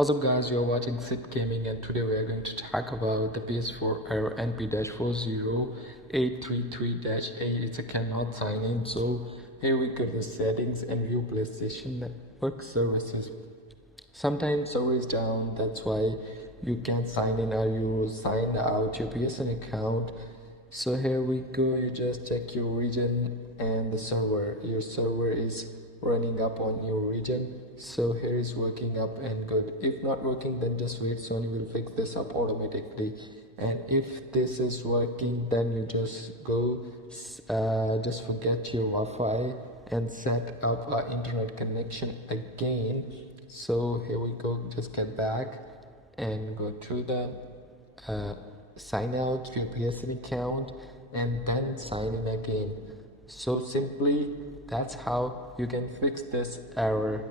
What's up guys, you're watching Sid Gaming and today we are going to talk about the PS4 error NP-40833-8. It's a cannot sign in. So here we go to settings and view PlayStation Network services. Sometimes server is down, that's why you can't sign in or you sign out your PSN account. So here we go, you just check your region and the server. Your server is running up on your region, so here is working up and good. If not working, then just wait, Sony will fix this up automatically. And if this is working, then you just go just forget your Wi-Fi and set up an internet connection again. So here we go, just get back and go to the sign out to your PSN account and then sign in again. So simply, that's how you can fix this error.